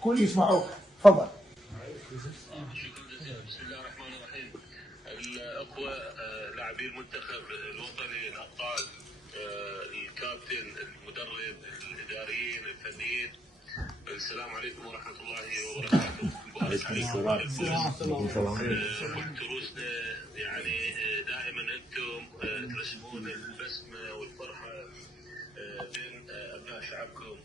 كل يسمعوك. تفضل. شكرا جزيلا. بسم الله الرحمن الرحيم. الاخوه لاعبي المنتخب الوطني الابطال، الكابتن، المدرب، الاداريين، الفنيين، السلام عليكم ورحمه الله وبركاته. مبارك عليكم دروسنا. يعني دائما انتم ترسمون البسمه والفرحه بين ابناء شعبكم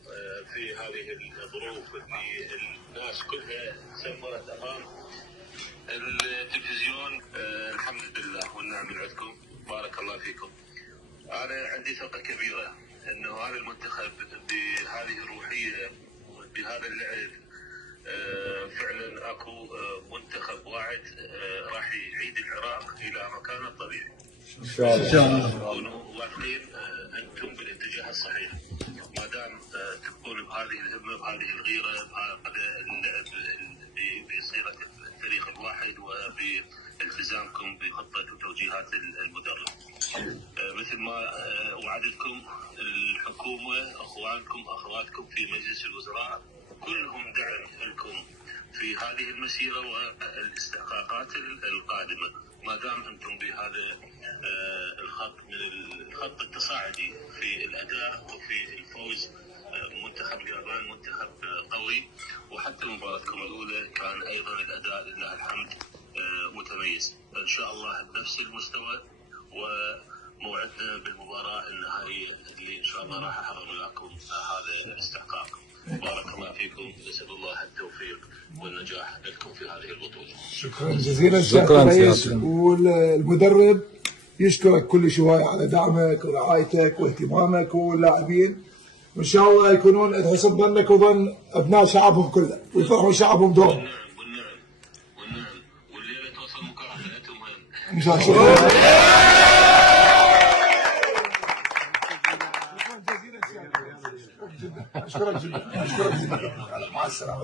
في هذه الظروف اللي الناس كلها سمرت امام التلفزيون. الحمد لله والنعم من عندكم، بارك الله فيكم. انا عندي ثقه كبيره انه هذا المنتخب بهذه الروحيه بهذا اللعب فعلا اكو منتخب واعد راح يعيد العراق الى مكانه الطبيعي ان شاء الله. تكونوا واثقين انتم بالاتجاه الصحيح، ما دام تكونوا بهذه الهمه، بهذه الغيره، بهذا اللعب بصيغه الفريق الواحد وبالتزامكم بخطه وتوجيهات المدرب. مثل ما وعدتكم الحكومه، اخوانكم اخواتكم في مجلس الوزراء كلهم دعم لكم في هذه المسيره والاستحقاقات القادمه، ما دام انتم بهذا الخط من الخط التصاعدي في الاداء وفي الفوز. منتخب اليابان منتخب قوي، وحتى مباراتكم الاولى كان ايضا الاداء لله الحمد متميز. ان شاء الله بنفس المستوى، وموعدنا بالمباراه النهائيه اللي ان شاء الله راح احضر لكم هذا الاستحقاق. بارك الله فيكم، نسال الله التوفيق والنجاح لكم في هذه البطوله. شكرا جزيلا سيادة الرئيس. والمدرب يشكرك كل شوي على دعمك ورعايتك واهتمامك، واللاعبين وان شاء الله يكونون تحسن ظنك وظن ابناء شعبهم كله ويفرحوا شعبهم دوم. والنعم والليله توصل مكافاتهم ان شاء الله. اشكرك جدا. مع السلامه.